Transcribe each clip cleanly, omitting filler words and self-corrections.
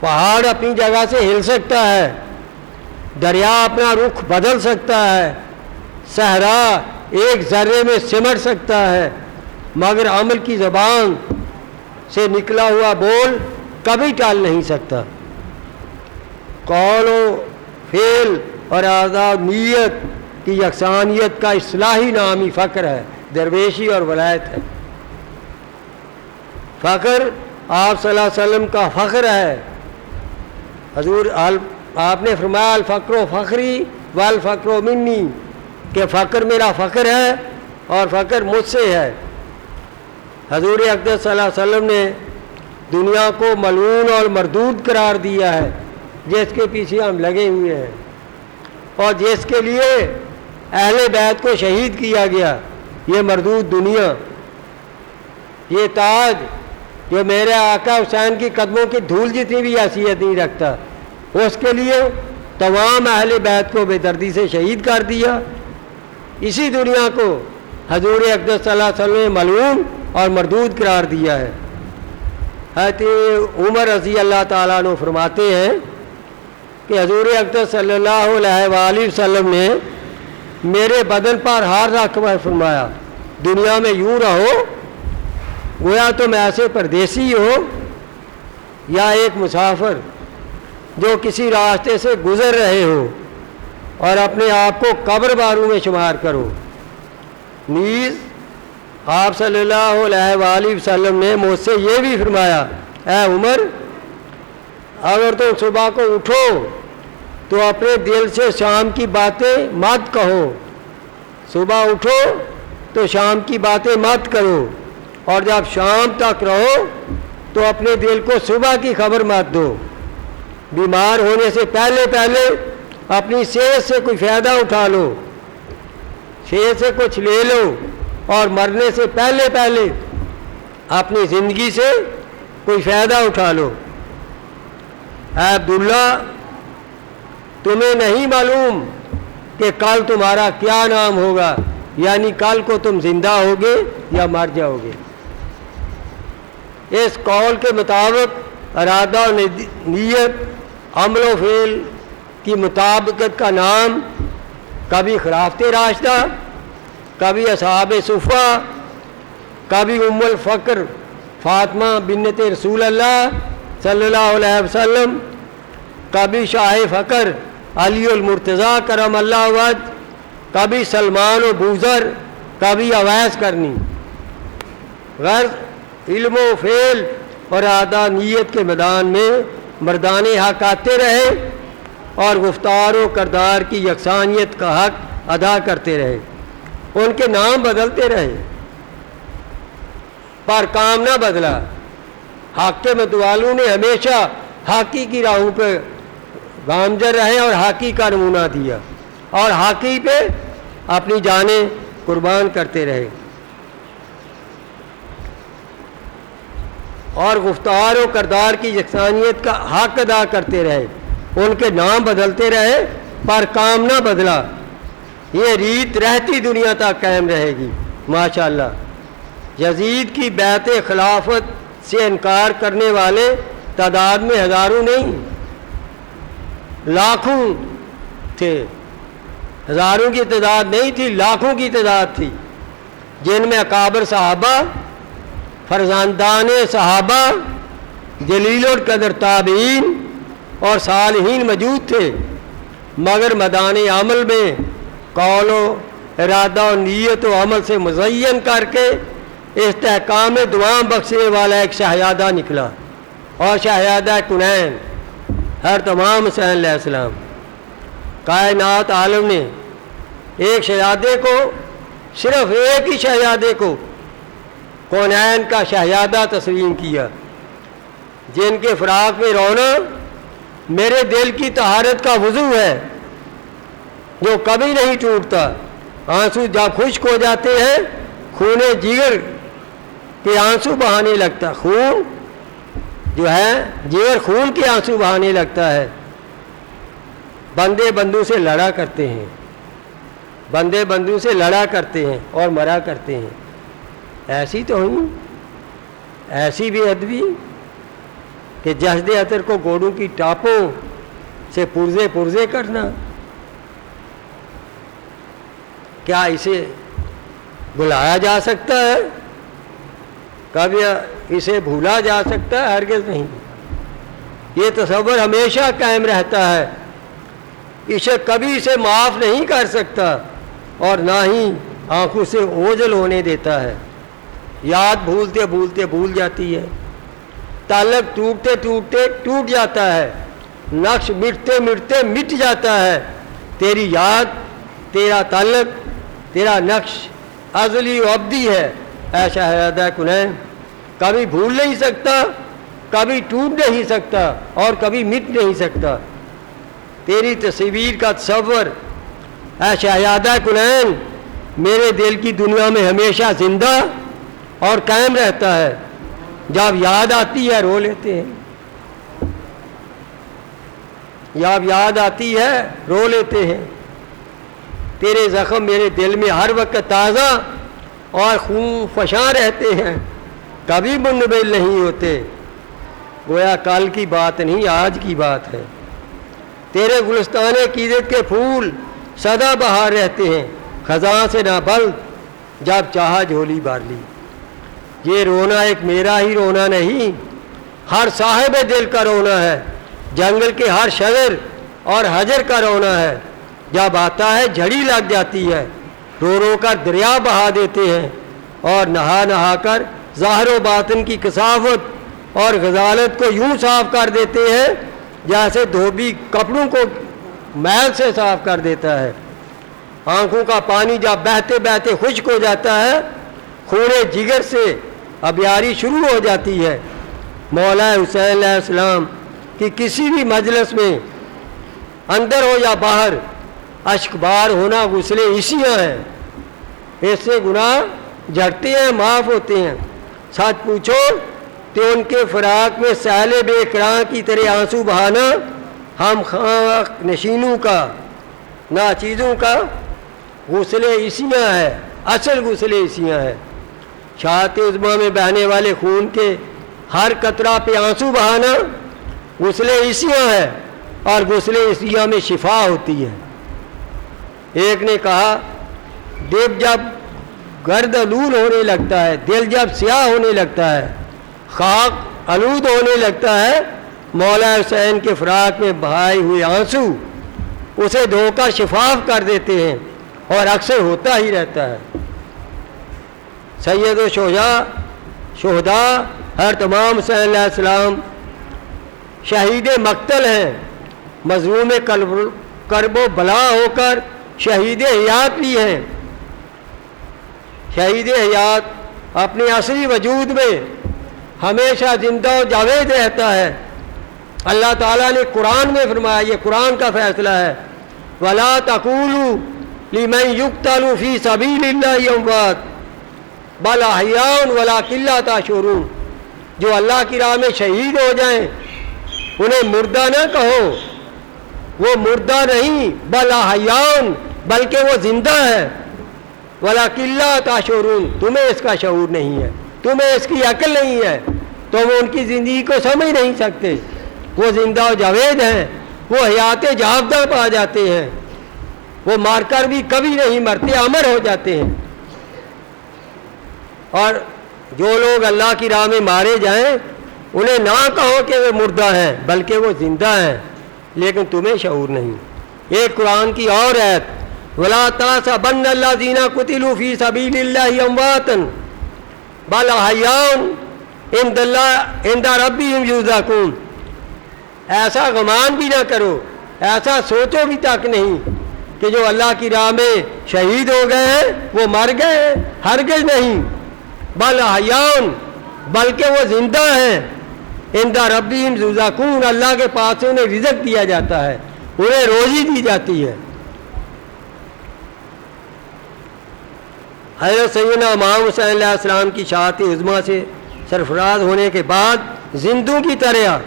پہاڑ اپنی جگہ سے ہل سکتا ہے، دریا اپنا رخ بدل سکتا ہے، صحرا ایک ذرے میں سمٹ سکتا ہے، مگر عمل کی زبان سے نکلا ہوا بول کبھی ٹال نہیں سکتا۔ قول و فعل اور اعضاء نیت کی یکسانیت کا اصلاحی نام ہی فقر ہے، درویشی اور ولایت ہے۔ فقر آپ صلی اللہ علیہ وسلم کا فخر ہے۔ حضور آپ نے فرمایا الفقر و فخری والفقر و منی، کہ فقر میرا فخر ہے اور فقر مجھ سے ہے۔ حضور اقدس صلی اللہ علیہ وسلم نے دنیا کو ملعون اور مردود قرار دیا ہے، جس کے پیچھے ہم لگے ہوئے ہیں اور جس کے لیے اہل بیت کو شہید کیا گیا۔ یہ مردود دنیا، یہ تاج جو میرے آقا حسین کی قدموں کی دھول جتنی بھی حیثیت نہیں رکھتا، اس کے لیے تمام اہل بیت کو بے دردی سے شہید کر دیا۔ اسی دنیا کو حضور اقدس صلی اللہ علیہ وسلم نے ملعون اور مردود قرار دیا ہے۔ حضرت عمر رضی اللہ تعالیٰ عنہ فرماتے ہیں کہ حضور اقدس صلی اللہ علیہ وآلہ وسلم نے میرے بدن پر ہاتھ رکھ کر فرمایا، دنیا میں یوں رہو گویا تم ایسے پردیسی ہو یا ایک مسافر جو کسی راستے سے گزر رہے ہو، اور اپنے آپ کو قبر باروں میں شمار کرو۔ نیز آپ صلی اللہ علیہ وآلہ وسلم نے مجھ سے یہ بھی فرمایا، اے عمر، اگر تم صبح کو اٹھو تو اپنے دل سے شام کی باتیں مت کہو، صبح اٹھو تو شام کی باتیں مت کرو، اور جب شام تک رہو تو اپنے دل کو صبح کی خبر مت دو۔ بیمار ہونے سے پہلے پہلے اپنی صحت سے کوئی فائدہ اٹھا لو، صحت سے کچھ لے لو، اور مرنے سے پہلے پہلے اپنی زندگی سے کوئی فائدہ اٹھا لو۔ اے عبداللہ، تمہیں نہیں معلوم کہ کل تمہارا کیا نام ہوگا، یعنی کل کو تم زندہ ہوگے یا مر جاؤ گے۔ اس قول کے مطابق ارادہ و نیت، عمل و فعل کی مطابقت کا نام کبھی خلافت راشدہ، کبھی اصحاب صفہ، کبھی ام الفقر فاطمہ بنت رسول اللہ صلی اللہ علیہ وسلم، کبھی شاہ فقر علی المرتضیٰ کرم اللہ وجہ، کبھی سلمان و بوذر، کبھی اویس کرنی۔ غرض علم و فعل اور اعداء نیت کے میدان میں مردان حق آتے رہے اور گفتار و کردار کی یکسانیت کا حق ادا کرتے رہے، ان کے نام بدلتے رہے پر کام نہ بدلا۔ حق کے متوالوں نے ہمیشہ حقی کی راہوں پہ گامزن رہے اور حقی کا نمونہ دیا اور حقی پہ اپنی جانیں قربان کرتے رہے، اور گفتار و کردار کی یکسانیت کا حق ادا کرتے رہے، ان کے نام بدلتے رہے پر کام نہ بدلا۔ یہ ریت رہتی دنیا تک قائم رہے گی ماشاءاللہ۔ یزید کی بیعت خلافت سے انکار کرنے والے تعداد میں ہزاروں نہیں، لاکھوں تھے۔ ہزاروں کی تعداد نہیں تھی، لاکھوں کی تعداد تھی، جن میں اکابر صحابہ، فرزندان صحابہ، جلیل القدر تابعین اور صالحین موجود تھے، مگر میدان عمل میں قول و ارادہ و نیت و عمل سے مزین کر کے استحکام دعا بخشنے والا ایک شہزادہ نکلا، اور شہزادہ کنین ہر تمام حسین علیہ السلام۔ کائنات عالم نے ایک شہزادے کو، صرف ایک ہی شہزادے کو کونین کا شہزادہ تسلیم کیا، جن کے فراق میں رونا میرے دل کی طہارت کا وضو ہے جو کبھی نہیں ٹوٹتا۔ آنسو جب خشک ہو جاتے ہیں، خون جگر کے آنسو بہانے لگتا، خون جو ہے جگر خون کے آنسو بہانے لگتا ہے۔ بندے بندوں سے لڑا کرتے ہیں، بندے بندوں سے لڑا کرتے ہیں اور مرا کرتے ہیں۔ ایسی تو ہوئی، ایسی بے ادبی، کہ جسد عطر کو گھوڑوں کی ٹاپوں سے پرزے پرزے کرنا، کیا اسے بلایا جا سکتا ہے؟ کبھی اسے بھولا جا سکتا ہے؟ ہرگز نہیں۔ یہ تصور ہمیشہ قائم رہتا ہے، اسے کبھی اسے معاف نہیں کر سکتا اور نہ ہی آنکھوں سے اوجھل ہونے دیتا ہے۔ یاد بھولتے بھولتے بھول جاتی ہے، تعلق ٹوٹتے ٹوٹتے ٹوٹ جاتا ہے، نقش مٹتے مٹتے مٹ جاتا ہے۔ تیری یاد، تیرا تعلق، تیرا نقش ازلی و ابدی ہے اے شہزادہ کنین، کبھی بھول نہیں سکتا، کبھی ٹوٹ نہیں سکتا اور کبھی مٹ نہیں سکتا۔ تیری تصویر کا تصور اے شہزادہ کنین میرے دل کی دنیا میں ہمیشہ زندہ اور قائم رہتا ہے۔ جب یاد آتی ہے رو لیتے ہیں، جب یاد آتی ہے رو لیتے ہیں۔ تیرے زخم میرے دل میں ہر وقت تازہ اور خون فشاں رہتے ہیں، کبھی منبل نہیں ہوتے، گویا کل کی بات نہیں آج کی بات ہے۔ تیرے گلستان عقیدت کے پھول سدا بہار رہتے ہیں، خزاں سے نہ بلد جب چاہا جھولی بھر لی۔ یہ رونا ایک میرا ہی رونا نہیں، ہر صاحب دل کا رونا ہے، جنگل کے ہر شجر اور حجر کا رونا ہے۔ جب آتا ہے جھڑی لگ جاتی ہے، رو رو کر دریا بہا دیتے ہیں اور نہا نہا کر ظاہر و باطن کی کثافت اور غزالت کو یوں صاف کر دیتے ہیں جیسے دھوبی کپڑوں کو میل سے صاف کر دیتا ہے۔ آنکھوں کا پانی جب بہتے بہتے خشک ہو جاتا ہے، خون جگر سے آبیاری شروع ہو جاتی ہے۔ مولا حسین علیہ السلام کی کسی بھی مجلس میں اندر ہو یا باہر اشک بار ہونا غسل عیسیاں ہے، اس سے گناہ جھڑتے ہیں، معاف ہوتے ہیں۔ سچ پوچھو تو ان کے فراق میں سیل بے اکراں کی طرح آنسو بہانا ہم خاک نشینوں کا، ناچیزوں کا غسل عیسیاں ہے، اصل غسل عیسیاں ہے۔ شاعت عظمیٰ میں بہنے والے خون کے ہر قطرہ پہ آنسو بہانا غسل عیسیاں ہے، اور غسل عیسیاں میں شفا ہوتی ہے۔ ایک نے کہا دل جب گرد آلود ہونے لگتا ہے، دل جب سیاہ ہونے لگتا ہے، خاک آلود ہونے لگتا ہے، مولا حسین کے فراق میں بہائے ہوئے آنسو اسے دھو کر شفاف کر دیتے ہیں، اور اکثر ہوتا ہی رہتا ہے۔ سید و شہداء ہر تمام حسین علیہ السلام شہید مقتل ہیں، مظلوم کرب و بلا ہو کر شہید حیات بھی ہیں۔ شہید حیات اپنے اصلی وجود میں ہمیشہ زندہ و جاوید رہتا ہے۔ اللہ تعالیٰ نے قرآن میں فرمایا، یہ قرآن کا فیصلہ ہے، وَلَا تَقُولُوا لِمَنْ يُقْتَلُ فِي سَبِيلِ اللَّهِ أَمْوَاتٌ بَلْ أَحْيَاءٌ وَلَٰكِن لَّا تَشْعُرُونَ۔ جو اللہ کی راہ میں شہید ہو جائیں انہیں مردہ نہ کہو، وہ مردہ نہیں، بل احیاء، بلکہ وہ زندہ ہے، وَلَٰكِن لَّا تَشْعُرُونَ، تمہیں اس کا شعور نہیں ہے، تمہیں اس کی عقل نہیں ہے، تم ان کی زندگی کو سمجھ نہیں سکتے۔ وہ زندہ و جاوید ہیں، وہ حیات جاودہ پا جاتے ہیں، وہ مار کر بھی کبھی نہیں مرتے، امر ہو جاتے ہیں۔ اور جو لوگ اللہ کی راہ میں مارے جائیں انہیں نہ کہو کہ وہ مردہ ہیں، بلکہ وہ زندہ ہیں، لیکن تمہیں شعور نہیں۔ ایک قرآن کی اور آیت، وَلَا تَحْسَبَنَّ الَّذِينَ قُتِلُوا فِي سَبِيلِ اللَّهِ أَمْوَاتًا بَلْ أَحْيَاءٌ عِندَ رَبِّهِمْ يُرْزَقُونَ۔ ایسا گمان بھی نہ کرو، ایسا سوچو بھی تک نہیں کہ جو اللہ کی راہ میں شہید ہو گئے ہیں وہ مر گئے ہیں، ہرگز نہیں، بل احیاء، بلکہ وہ زندہ ہیں، عند ربہم یرزقون، اللہ کے پاس سے انہیں رزق دیا جاتا ہے، انہیں روزی دی جاتی ہے۔ حضرت سیدنا امام حسین علیہ السلام کی شہادت عظمیٰ سے سرفراز ہونے کے بعد زندوں کی طرح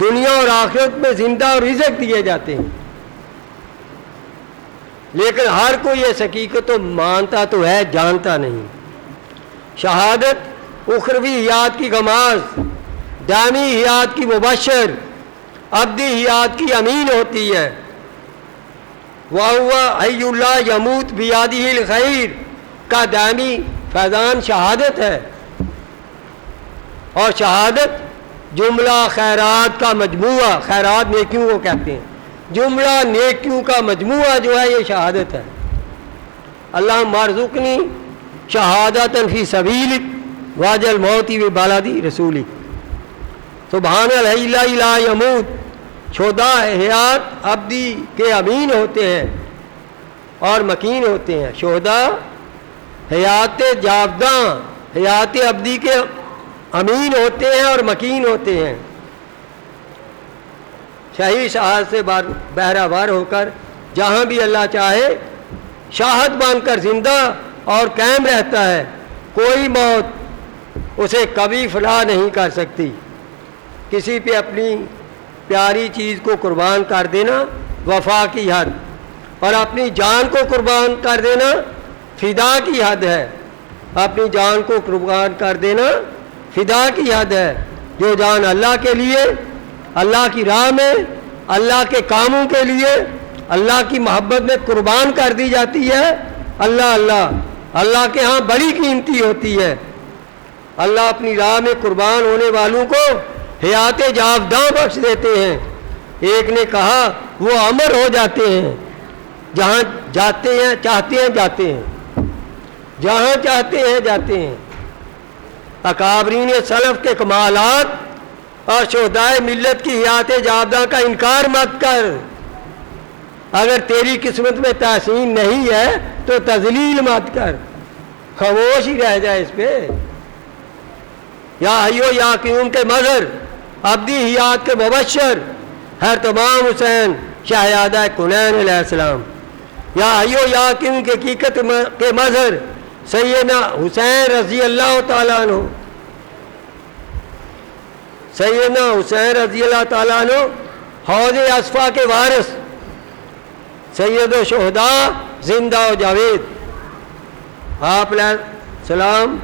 دنیا اور آخرت میں زندہ اور رزق دیے جاتے ہیں، لیکن ہر کوئی اس حقیقت تو مانتا تو ہے، جانتا نہیں۔ شہادت اخروی حیات کی غماز دائمی حیات کی مبشر، ابدی حیات کی امین ہوتی ہے۔ وَهُوَ حَيُّ لَا يَمُوتُ بِيَدِهِ الْخَيْرُ کا دائمی فیضان شہادت ہے، اور شہادت جملہ خیرات کا مجموعہ، خیرات نیکیوں کو کہتے ہیں، جملہ نیکیوں کا مجموعہ جو ہے یہ شہادت ہے۔ اللہم ارزقنی شہادۃ فی سبیلک واجل موتی ببلدی رسولک۔ سبحان الحی الذی لا یموت، شہداء حیات ابدی کے امین ہوتے ہیں اور مکین ہوتے ہیں۔ شہداء حیات جاوداں، حیات ابدی کے امین ہوتے ہیں اور مکین ہوتے ہیں۔ صحیح شہادت سے بہرہ ہو کر جہاں بھی اللہ چاہے شاہد بن کر زندہ اور قائم رہتا ہے، کوئی موت اسے کبھی فنا نہیں کر سکتی۔ کسی پہ اپنی پیاری چیز کو قربان کر دینا وفا کی حد، اور اپنی جان کو قربان کر دینا فدا کی حد ہے۔ اپنی جان کو قربان کر دینا فدا کی حد ہے۔ جو جان اللہ کے لیے، اللہ کی راہ میں، اللہ کے کاموں کے لیے، اللہ کی محبت میں قربان کر دی جاتی ہے، اللہ کے ہاں بڑی قیمتی ہوتی ہے۔ اللہ اپنی راہ میں قربان ہونے والوں کو حیات جاوداں بخش دیتے ہیں۔ ایک نے کہا وہ امر ہو جاتے ہیں، جہاں جاتے ہیں چاہتے ہیں جاتے ہیں، جہاں چاہتے ہیں جاتے ہیں۔ اکابرین سلف کے کمالات اور شہدائے ملت کی حیات جاوداں کا انکار مت کر۔ اگر تیری قسمت میں تحسین نہیں ہے تو تذلیل مت کر، خاموش ہی رہ جائے اس پہ۔ یا حیو یا قیوم کے مظہر، ابدی حیات کے مبشر، ہر تمام حسین شہزادہ کونین علیہ السلام۔ یا حیو یا قیوم کی حقیقت کے مظہر سیدنا حسین رضی اللہ تعالیٰ عنہ، سیدنا حسین رضی اللہ تعالیٰ عنہ حوض اصفا کے وارث، سید و شہداء زندہ و جاوید۔ آپ علیہ السلام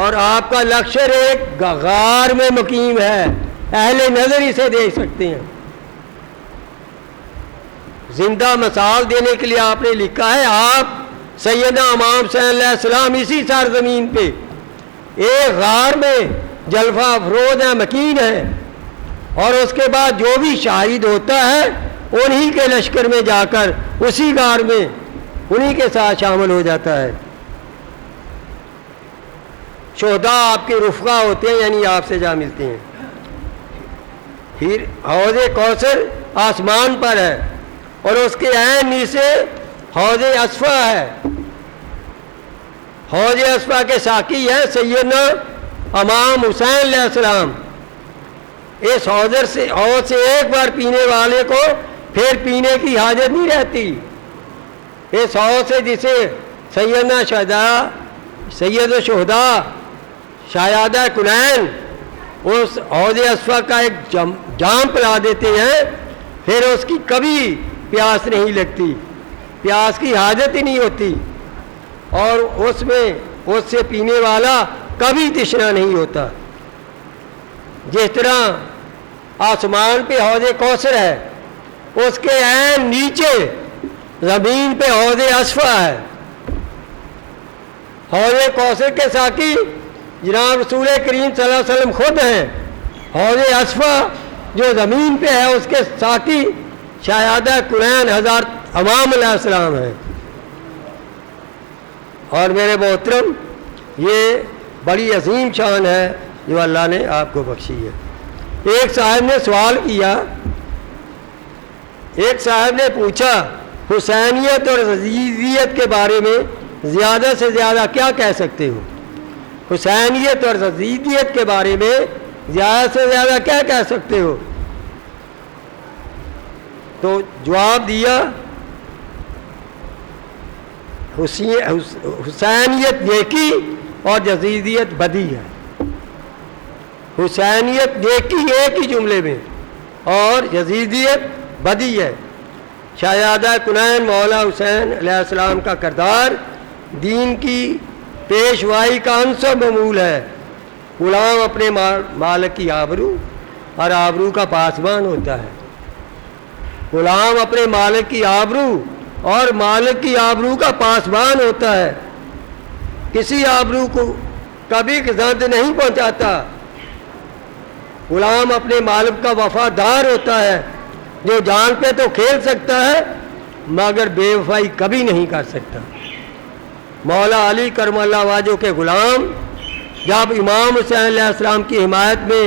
اور آپ کا لشکر ایک غار میں مقیم ہے، اہل نظر اسے دیکھ سکتے ہیں۔ زندہ مثال دینے کے لیے آپ نے لکھا ہے، آپ سیدنا امام حسین علیہ السلام اسی سرزمین پہ ایک غار میں جلوہ افروز ہیں، مکین ہیں، اور اس کے بعد جو بھی شہید ہوتا ہے انہی کے لشکر میں جا کر اسی غار میں انہی کے ساتھ شامل ہو جاتا ہے۔ شہداء آپ کے رفقا ہوتے ہیں، یعنی آپ سے جا ملتے ہیں۔ پھر حوض کوثر آسمان پر ہے، اور اس کے عین نیچے حوض اصفا ہے۔ حوض اصفا کے ساقی ہے سیدنا امام حسین علیہ السلام۔ اس حوض سے ایک بار پینے والے کو پھر پینے کی حاجت نہیں رہتی۔ اس حوض سے جسے سیدنا سید الشہداء شہزادہ کونین اس حوض اصفا کا ایک جام پلا دیتے ہیں، پھر اس کی کبھی پیاس نہیں لگتی، پیاس کی حاجت ہی نہیں ہوتی، اور اس سے پینے والا کبھی تشنا نہیں ہوتا۔ جس طرح آسمان پہ حوض کوثر ہے، اس کے عین نیچے زمین پہ حوض اصفا ہے۔ حوض کوثر کے ساقی جناب رسول کریم صلی اللہ علیہ وسلم خود ہیں۔ حوض اصفا جو زمین پہ ہے اس کے ساقی شہزادہ کونین حضرت امام علیہ السلام ہیں۔ اور میرے محترم، یہ بڑی عظیم شان ہے جو اللہ نے آپ کو بخشی ہے۔ ایک صاحب نے سوال کیا، ایک صاحب نے پوچھا حسینیت اور یزیدیت کے بارے میں زیادہ سے زیادہ کیا کہہ سکتے ہو؟ حسینیت اور یزیدیت کے بارے میں زیادہ سے زیادہ کیا کہہ سکتے ہو؟ تو جواب دیا، حسینیت نیکی اور یزیدیت بدی ہے۔ حسینیت نیکی ایک ہی جملے میں، اور یزیدیت بدی ہے۔ شہزادہ کونین مولا حسین علیہ السلام کا کردار دین کی پیشوائی کا عنصر معمول ہے، غلام اپنے مالک کی آبرو اور آبرو کا پاسبان ہوتا ہے. غلام اپنے مالک کی آبرو اور مالک کی آبرو کا پاسبان ہوتا ہے. کسی آبرو کو کبھی زد نہیں پہنچاتا. غلام اپنے مالک کا وفادار ہوتا ہے جو جان پہ تو کھیل سکتا ہے مگر بے وفائی کبھی نہیں کر سکتا. مولا علی کرم اللہ وجہہ کے غلام جب امام حسین علیہ السلام کی حمایت میں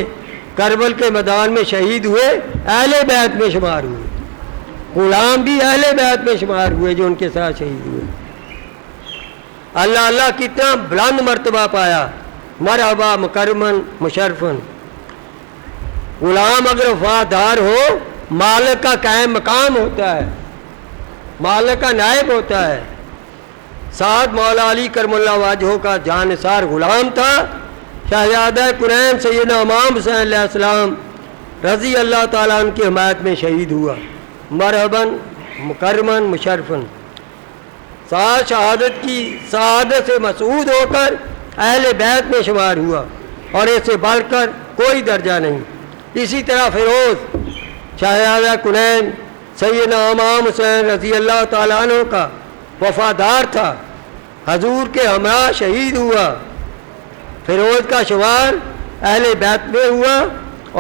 کربل کے میدان میں شہید ہوئے اہل بیت میں شمار ہوئے. غلام بھی اہل بیت میں شمار ہوئے جو ان کے ساتھ شہید ہوئے. اللہ اللہ کتنا بلند مرتبہ پایا. مرحبا مکرمن مشرفن. غلام اگر وفادار ہو مالک کا قائم مقام ہوتا ہے, مالک کا نائب ہوتا ہے. سعد مولا علی کرم اللہ وجہہ کا جانثار غلام تھا. شہزادہ کونین سیدنا امام حسین علیہ السلام رضی اللہ تعالیٰ عنہ کی حمایت میں شہید ہوا. مرحباً مکرمن مشرفن. سعد شہادت کی سعادت سے مسعود ہو کر اہل بیت میں شمار ہوا اور اس سے بڑھ کر کوئی درجہ نہیں. اسی طرح فیروز شہزادہ کونین سیدنا امام حسین رضی اللہ تعالیٰ عنہ کا وفادار تھا. حضور کے ہمراہ شہید ہوا. فیروز کا شمار اہل بیت میں ہوا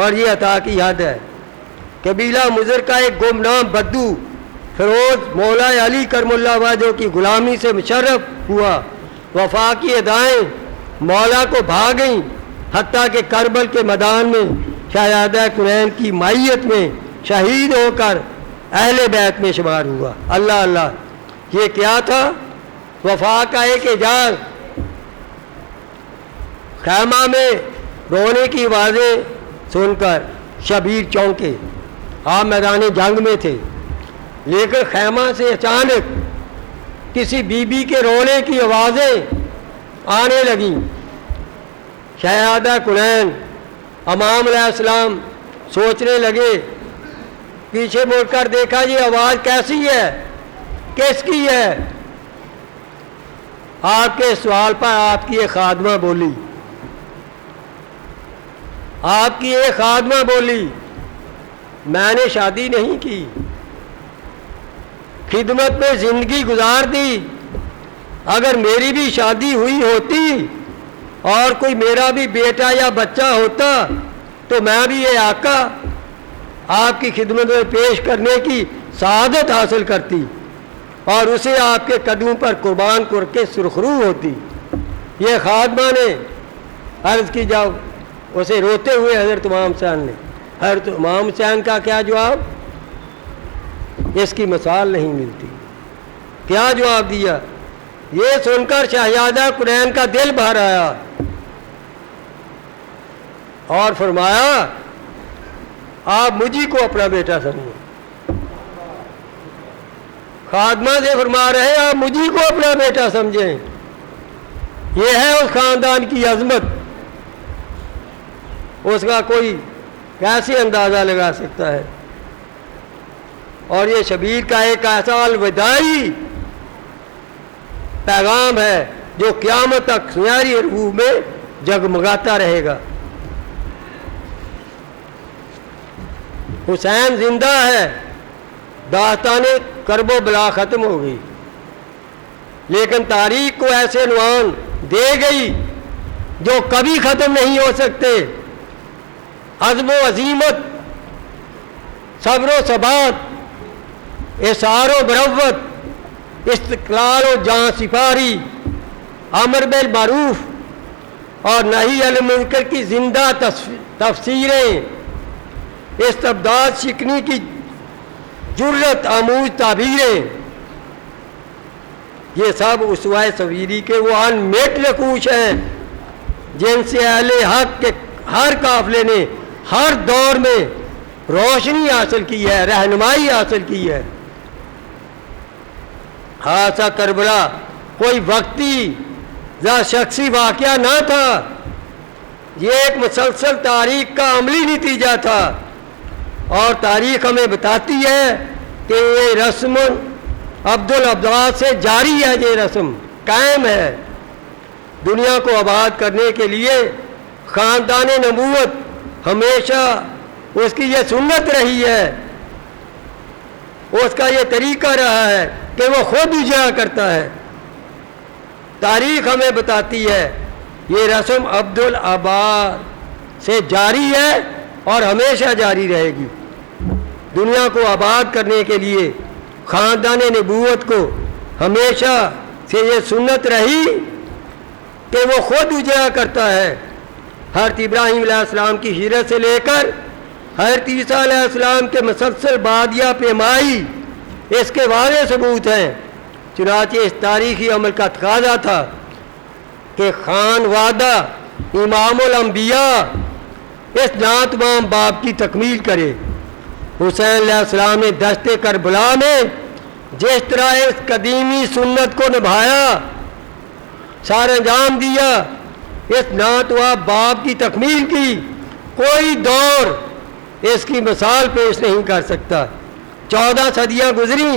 اور یہ عطا کی حد ہے. قبیلہ مضر کا ایک گمنام بدو فیروز مولا علی کرم اللہ وجہہ کی غلامی سے مشرف ہوا. وفا کی ادائیں مولا کو بھا گئیں حتیٰ کہ کربل کے میدان میں شہزادہ کونین کی مائیت میں شہید ہو کر اہل بیت میں شمار ہوا. اللہ اللہ, یہ کیا تھا؟ وفا کا ایک اعجاز. خیمہ میں رونے کی آوازیں سن کر شبیر چونکے. آپ میدان جنگ میں تھے لیکن خیمہ سے اچانک کسی بی بی کے رونے کی آوازیں آنے لگیں. شہزادہ کونین امام علیہ السلام سوچنے لگے, پیچھے مڑ کر دیکھا یہ آواز کیسی ہے, کس کی ہے؟ آپ کے سوال پر آپ کی ایک خادمہ بولی. آپ کی ایک خادمہ بولی, میں نے شادی نہیں کی, خدمت میں زندگی گزار دی. اگر میری بھی شادی ہوئی ہوتی اور کوئی میرا بھی بیٹا یا بچہ ہوتا تو میں بھی یہ آقا آپ کی خدمت میں پیش کرنے کی سعادت حاصل کرتی اور اسے آپ کے قدموں پر قربان کر کے سرخرو ہوتی. یہ خادمہ نے عرض کی. جب اسے روتے ہوئے حضرت امام حسین نے, حضرت امام حسین کا کیا جواب, اس کی مثال نہیں ملتی. کیا جواب دیا؟ یہ سن کر شہزادہ کونین کا دل بھر آیا اور فرمایا آپ مجھے کو اپنا بیٹا سمجھیں. خادمہ سے فرما رہے ہیں آپ مجھے کو اپنا بیٹا سمجھیں. یہ ہے اس خاندان کی عظمت, اس کا کوئی کیسے اندازہ لگا سکتا ہے. اور یہ شبیر کا ایک ایسا الوداعی پیغام ہے جو قیامت تک سنہری روح میں جگمگاتا رہے گا. حسین زندہ ہے, داستان کرب و بلا ختم ہو گئی, لیکن تاریخ کو ایسے عنوان دے گئی جو کبھی ختم نہیں ہو سکتے. عزم و عزیمت, صبر و ثبات, اصرار و مروت, استقلال و جاں سپاری, امر بالمعروف اور نہی عن المنکر کی زندہ تفسیریں, استبداد شکنی کی جرت آموز تعبیریں, یہ سب اسوہ صویری کے وہ انمیٹ نقوش ہیں جن سے اہل حق کے ہر قافلے نے ہر دور میں روشنی حاصل کی ہے, رہنمائی حاصل کی ہے. حادثہ کربلا کوئی وقتی یا شخصی واقعہ نہ تھا, یہ ایک مسلسل تاریخ کا عملی نتیجہ تھا. اور تاریخ ہمیں بتاتی ہے کہ یہ رسم عبدالعباس سے جاری ہے, یہ رسم قائم ہے. دنیا کو آباد کرنے کے لیے خاندان نبوت ہمیشہ اس کی یہ سنت رہی ہے، اس کا یہ طریقہ رہا ہے کہ وہ خود اجرا کرتا ہے۔ تاریخ ہمیں بتاتی ہے یہ رسم عبدالآباد سے جاری ہے اور ہمیشہ جاری رہے گی۔ دنیا کو آباد کرنے کے لیے خاندان نبوت کو ہمیشہ سے یہ سنت رہی کہ وہ خود اجرا کرتا ہے۔ حضرت ابراہیم علیہ السلام کی ہجرت سے لے کر حضرت عیسیٰ علیہ السلام کے مسلسل بادیہ پیمائی اس کے واضح ثبوت ہیں۔ چنانچہ اس تاریخی عمل کا تقاضا تھا کہ خان وعدہ امام الانبیاء اس ناتمام باب کی تکمیل کرے۔ حسین علیہ السلام نے دشت کربلا میں جس طرح اس قدیمی سنت کو نبھایا، سار انجام دیا، اس ناتواں باب کی تکمیل کی، کوئی دور اس کی مثال پیش نہیں کر سکتا۔ 14 صدیاں گزری،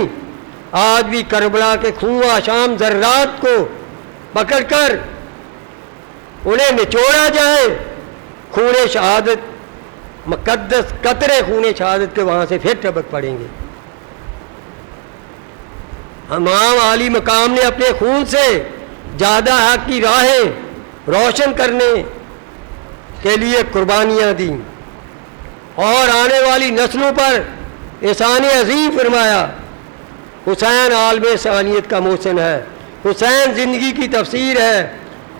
آج بھی کربلا کے خون آشام ذرات کو پکڑ کر انہیں نچوڑا جائے، خون شہادت، مقدس قطرے خون شہادت کے وہاں سے پھر ٹپک پڑیں گے۔ امام عالی مقام نے اپنے خون سے زیادہ حق کی راہیں روشن کرنے کے لیے قربانیاں دیں اور آنے والی نسلوں پر احسان عظیم فرمایا۔ حسین عالم ثانیت کا محسن ہے، حسین زندگی کی تفسیر ہے۔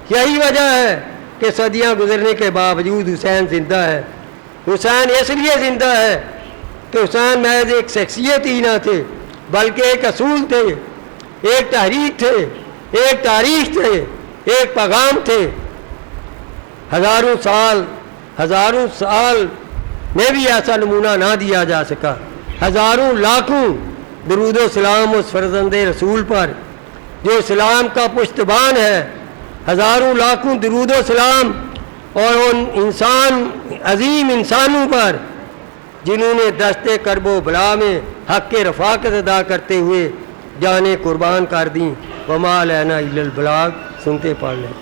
یہی وجہ ہے کہ صدیاں گزرنے کے باوجود حسین زندہ ہے۔ حسین اس لیے زندہ ہے کہ حسین محض ایک شخصیت ہی نہ تھے بلکہ ایک اصول تھے، ایک تحریک تھے، ایک تاریخ تھے، ایک پیغام تھے۔ ہزاروں سال میں بھی ایسا نمونہ نہ دیا جا سکا۔ ہزاروں لاکھوں درود و سلام اس فرزند رسول پر جو اسلام کا پشتبان ہے، ہزاروں لاکھوں درود و سلام اور ان عظیم انسانوں پر جنہوں نے دشت کرب و بلا میں حق کے رفاقت ادا کرتے ہوئے جانیں قربان کر دیں۔ وما علینا الا البلاغ، سنتے پڑھ لیں۔